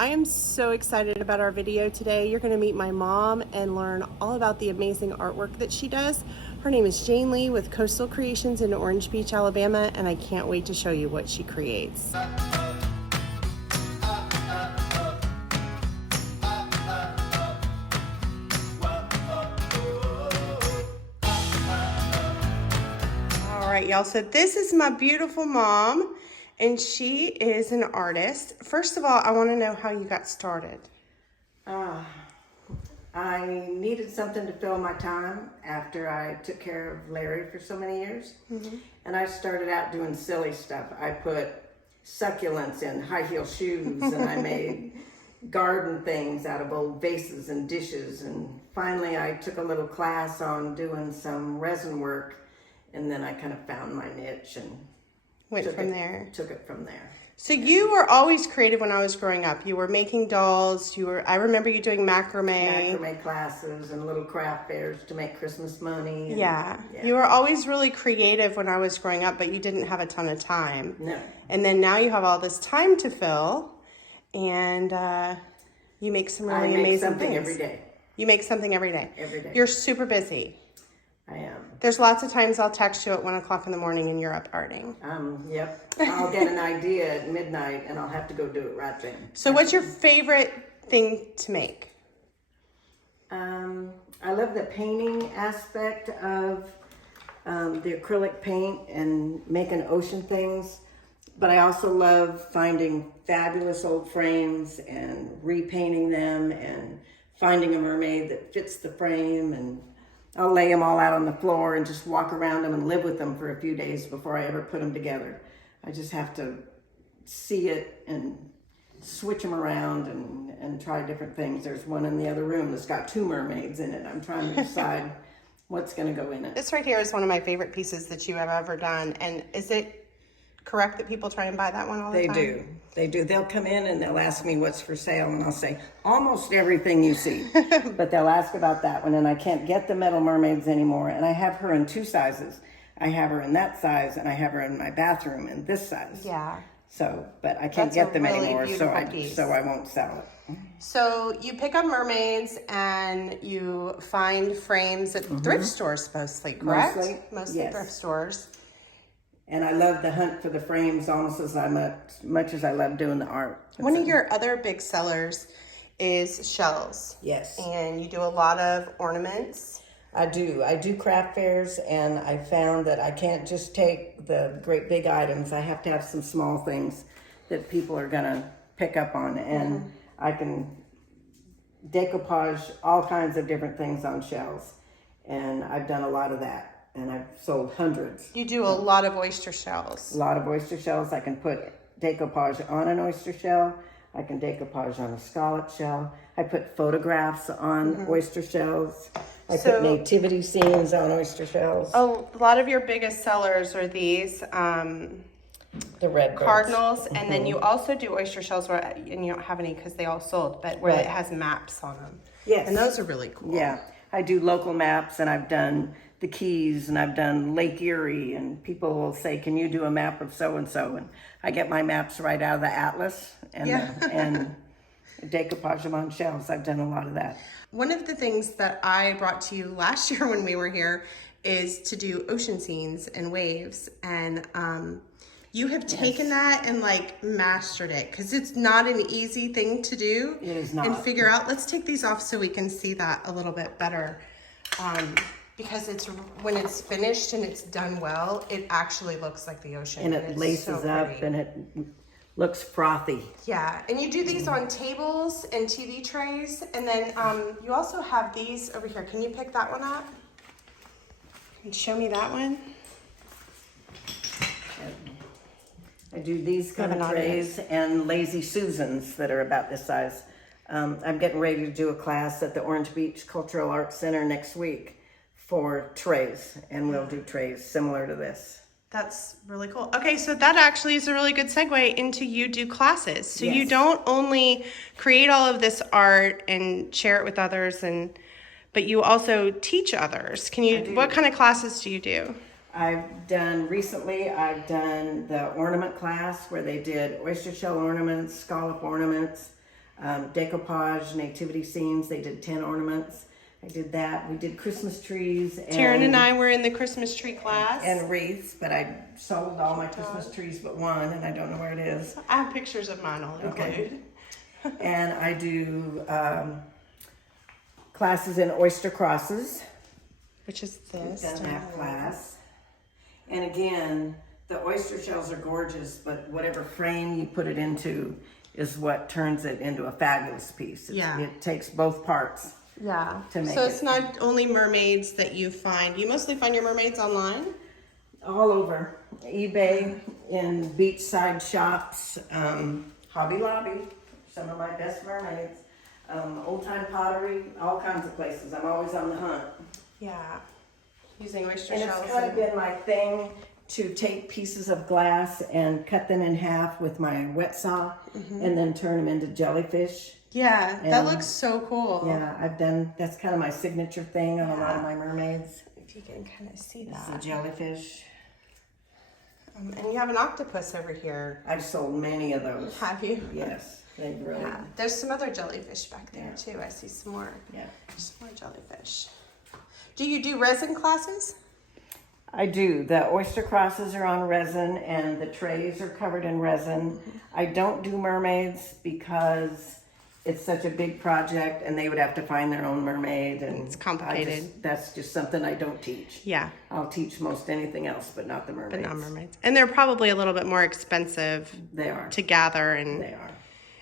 I am so excited about our video today. You're going to meet my mom and learn all about the amazing artwork that she does. Her name is Jane Lee with Coastal Creations in Orange Beach, Alabama, and I can't wait to show you what she creates. All right, y'all, so this is my beautiful mom. And she is an artist. First of all, I want to know how you got started. I needed something to fill my time after I took care of Larry for so many years. And I started out doing silly stuff. I put succulents in high heel shoes and I made garden things out of old vases and dishes. And finally I took a little class on doing some resin work, and then I kind of found my niche and Took it from there. So you were always creative when I was growing up. You were making dolls. I remember you doing macrame. Macrame classes and little craft fairs to make Christmas money. Yeah. You were always really creative when I was growing up, but you didn't have a ton of time. No. And then now you have all this time to fill, and you make some really amazing things. Every day. You make something every day. Every day. You're super busy. I am. There's lots of times I'll text you at 1 o'clock in the morning and you're up arting. Yep. I'll get an idea at midnight and I'll have to go do it right then. So what's your favorite thing to make? I love the painting aspect of the acrylic paint and making ocean things. But I also love finding fabulous old frames and repainting them and finding a mermaid that fits the frame, and I'll lay them all out on the floor and just walk around them and live with them for a few days before I ever put them together. I just have to see it and switch them around and try different things. There's one in the other room that's got 2 mermaids in it. I'm trying to decide what's going to go in it. This right here is one of my favorite pieces that you have ever done. And is it correct that people try and buy that one all the time? They do. They'll come in and they'll ask me what's for sale, and I'll say almost everything you see. But they'll ask about that one, and I can't get the metal mermaids anymore. And I have her in 2 sizes. I have her in that size, and I have her in my bathroom in this size. Yeah. So, but I can't get them anymore, so I won't sell it. So you pick up mermaids and you find frames at thrift stores mostly, correct? Mostly yes. Thrift stores. And I love the hunt for the frames almost as much as I love doing the art. One of your other big sellers is shells. Yes. And you do a lot of ornaments. I do craft fairs, and I found that I can't just take the great big items. I have to have some small things that people are gonna pick up on, and I can decoupage all kinds of different things on shells, and I've done a lot of that. And I've sold hundreds. You do a lot of oyster shells. A lot of oyster shells. I can put decoupage on an oyster shell. I can decoupage on a scallop shell. I put photographs on oyster shells. I put nativity scenes on oyster shells. A lot of your biggest sellers are these. The red cardinals, and then you also do oyster shells where, and you don't have any because they all sold, but where it has maps on them. Yes. And those are really cool. Yeah. I do local maps, and I've done the Keys, and I've done Lake Erie, and people will say, can you do a map of so-and-so? And I get my maps right out of the atlas and decoupage them on shelves. I've done a lot of that. One of the things that I brought to you last year when we were here is to do ocean scenes and waves. And you have taken that and like mastered it, because it's not an easy thing to do. It is not. And figure out, let's take these off so we can see that a little bit better. Because when it's finished and it's done well, it actually looks like the ocean. And it laces up and it looks frothy. Yeah, and you do these on tables and TV trays. And then you also have these over here. Can you pick that one up? And show me that one. I do these kind of trays and Lazy Susans that are about this size. I'm getting ready to do a class at the Orange Beach Cultural Arts Center next week for trays, and we'll do trays similar to this. That's really cool. Okay, so that actually is a really good segue into you do classes. So you don't only create all of this art and share it with others, but you also teach others. What kind of classes do you do? I've done the ornament class where they did oyster shell ornaments, scallop ornaments. decoupage, nativity scenes. They did 10 ornaments. I did that. We did Christmas trees. Taryn and I were in the Christmas tree class. And wreaths, but I sold all my Christmas trees but one, and I don't know where it is. I have pictures of mine I'll include. And I do classes in oyster crosses. Which is this. Done that class. And again, the oyster shells are gorgeous, but whatever frame you put it into is what turns it into a fabulous piece. It takes both parts. Yeah. To make so it's not only mermaids that you find. You mostly find your mermaids online? All over. eBay, in beachside shops, Hobby Lobby, some of my best mermaids, old time pottery, all kinds of places. I'm always on the hunt. Yeah. Using oyster And shells. it's kind of been my thing to take pieces of glass and cut them in half with my wet saw and then turn them into jellyfish. Yeah, that looks so cool. Yeah, that's kind of my signature thing on a lot of my mermaids. If you can kind of see It's that. a jellyfish. And you have an octopus over here. I've sold many of those. Have you? Yes, they really. Yeah. There's some other jellyfish back there too. I see some more. Yeah. Some more jellyfish. Do you do resin classes? I do. The oyster crosses are on resin and the trays are covered in resin. I don't do mermaids because it's such a big project and they would have to find their own mermaid, and it's complicated. That's just something I don't teach. Yeah. I'll teach most anything else, but not the mermaids. But not mermaids. And they're probably a little bit more expensive They are. to gather and They are.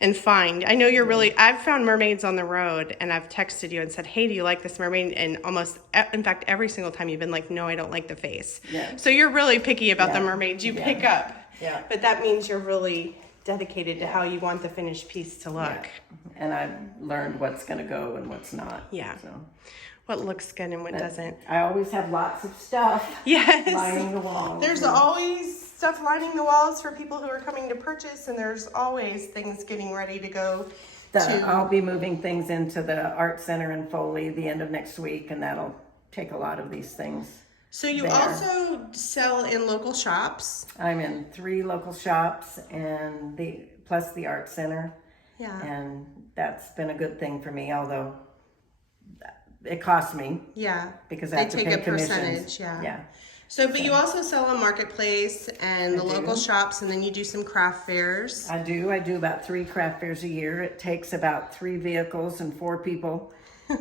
and find. I know you're really, I've found mermaids on the road and I've texted you and said, hey, do you like this mermaid? And almost, in fact, every single time you've been like, no, I don't like the face. Yeah. So you're really picky about the Yeah. mermaids you Yeah. pick up. Yeah. But that means you're really dedicated to how you want the finished piece to look. Yeah. And I've learned what's going to go and what's not. Yeah. So. What looks good and what doesn't. I always have lots of stuff Yes. lining the walls. There's always stuff lining the walls for people who are coming to purchase, and there's always things getting ready to go I'll be moving things into the art center in Foley the end of next week, and that'll take a lot of these things. So you there. also sell in local shops. I'm in 3 local shops and plus the art center, Yeah. and that's been a good thing for me, although it costs me Yeah. because I They have to take pay a commissions. percentage, yeah. Yeah. So, but you also sell on Marketplace and the local shops, and then you do some craft fairs. I do about 3 craft fairs a year. It takes about 3 vehicles and 4 people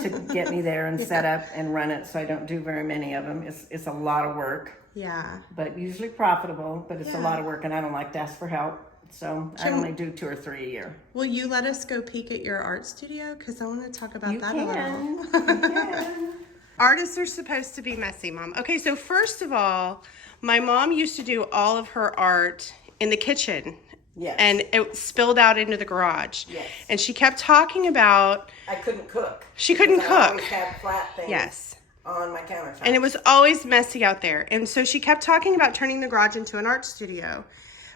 to get me there and set up and run it, so I don't do very many of them. It's a lot of work, Yeah. but usually profitable, but it's a lot of work, and I don't like to ask for help, so I only do 2 or 3 a year. Will you let us go peek at your art studio? Because I want to talk about that a little. You can. Artists are supposed to be messy, Mom. Okay, so first of all, my mom used to do all of her art in the kitchen. Yes. And it spilled out into the garage. Yes. And she kept talking about I couldn't cook. She couldn't because I always cook. had flat things Yes. on my countertop. And it was always messy out there. And so she kept talking about turning the garage into an art studio.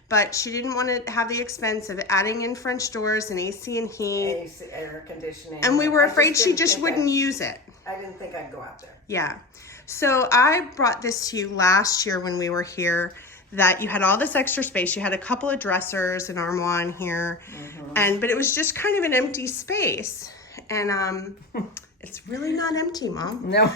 But she didn't want to have the expense of adding in French doors and AC and heat. AC, air conditioning. And we were I afraid she didn't just think wouldn't use it. I didn't think I'd go out there. Yeah. So I brought this to you last year when we were here, that you had all this extra space. You had a couple of dressers, an armoire in here, but it was just kind of an empty space. And it's really not empty, Mom. No.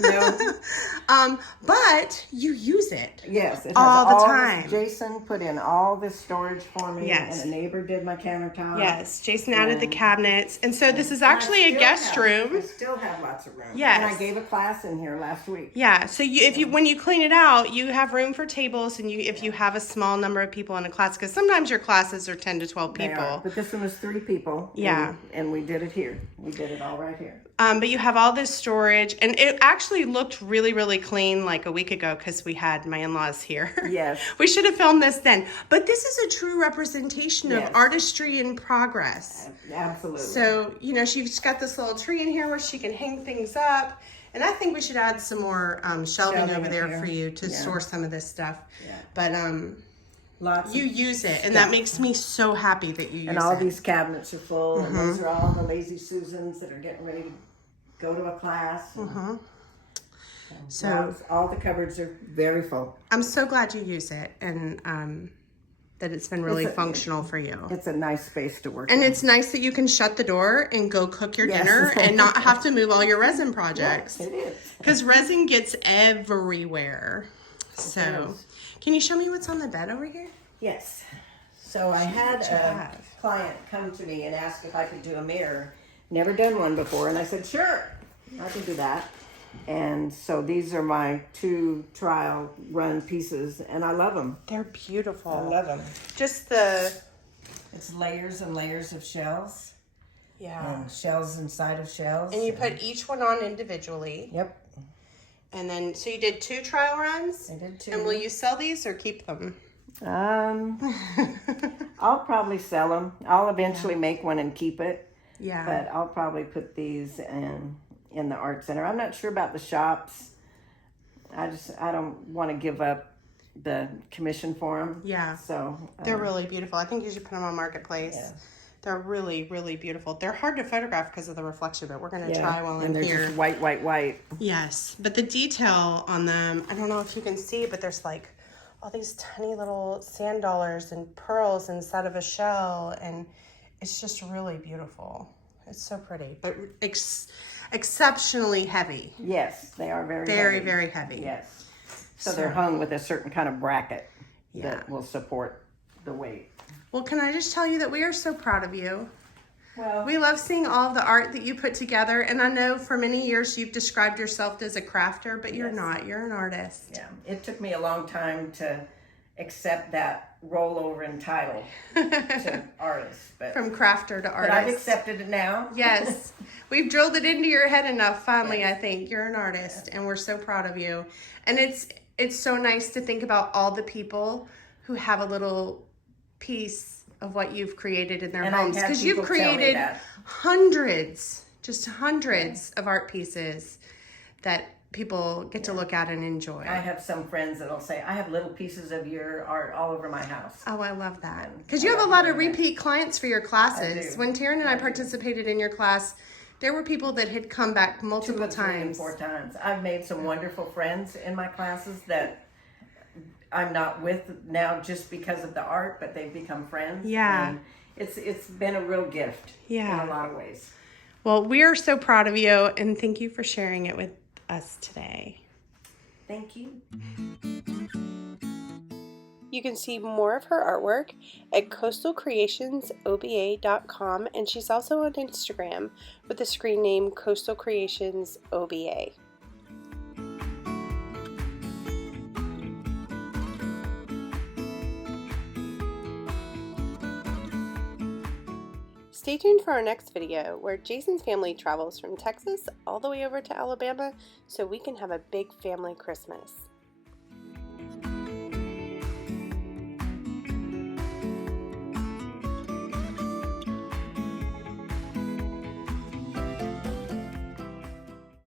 No. But you use it. Yes, it has all the this- time. Jason put in all this storage for me, Yes. and a neighbor did my countertop. Yes, Jason added the cabinets. And so this is And I actually a still guest have- room. I still have lots of room. Yes. And I gave a class in here last week. Yeah, so when you clean it out, you have room for tables, and if you have a small number of people in a class, because sometimes your classes are 10 to 12 They people. are. But this one was 3 people. Yeah. And we did it here. We did it all right here. But you have all this storage, and it actually looked really, really clean like a week ago because we had my in-laws here. Yes. We should have filmed this then. But this is a true representation Yes. of artistry in progress. Absolutely. So, she's got this little tree in here where she can hang things up. And I think we should add some more shelving over in there here. for you to Yeah. store some of this stuff. Yeah. But Lots you of, use it, and that makes me so happy that you use and all it. these cabinets are full, and those are all the Lazy Susans that are getting ready to go to a class. So all the cupboards are very full. I'm so glad you use it, and that it's been really It's a- functional for you. It's a nice space to work And in. it's nice that you can shut the door and go cook your Yes. dinner and not have to move all your resin projects. It is. Because resin gets everywhere. So, does. can you show me what's on the bed over here? Yes. So I had what you a have. client come to me and ask if I could do a mirror. Never done one before, and I said, sure, I can do that. And so these are my 2 trial run pieces, and I love them. They're beautiful. I love them. Just the, It's layers and layers of shells, yeah. and shells inside of shells. And you put each one on individually. Yep, And then, so you did 2 trial runs? I did 2. And will you sell these or keep them? I'll probably sell them. I'll eventually make one and keep it. Yeah. But I'll probably put these in the art center. I'm not sure about the shops. I don't want to give up the commission for them. Yeah. So They're really beautiful. I think you should put them on Marketplace. Yeah. They're really, really beautiful. They're hard to photograph because of the reflection, but we're going to try while and I'm they're here. just white, white, white. Yes, but the detail on them, I don't know if you can see, but there's like all these tiny little sand dollars and pearls inside of a shell, and it's just really beautiful. It's so pretty, but exceptionally heavy. Yes, they are very, Very, heavy. very heavy. Yes. So they're hung with a certain kind of bracket Yeah. that will support the weight. Well, can I just tell you that we are so proud of you. Well, We love seeing all of the art that you put together, and I know for many years you've described yourself as a crafter, but you're not. You're an artist. yeah, it took me a long time to accept that rollover in title to artist, but From crafter to I've artist. accepted it now. Yes. We've drilled it into your head enough finally, I think. You're an artist and we're so proud of you. And it's so nice to think about all the people who have a little piece of what you've created in their And I homes. have Because you've people tell me created that. hundreds of art pieces that people get to look at and enjoy. I have some friends that'll say, I have little pieces of your art all over my house. Oh, I love that. Because you have a lot of repeat clients for your classes. I do. When Taryn and I participated in your class, there were people that had come back multiple 2 and 3 and times. 4 times. I've made some wonderful friends in my classes that I'm not with now just because of the art, but they've become friends. Yeah. And it's been a real gift Yeah. in a lot of ways. Well, we are so proud of you, and thank you for sharing it with us today. Thank you. You can see more of her artwork at coastalcreationsoba.com, and she's also on Instagram with the screen name Coastal Creations OBA. Stay tuned for our next video where Jason's family travels from Texas all the way over to Alabama so we can have a big family Christmas.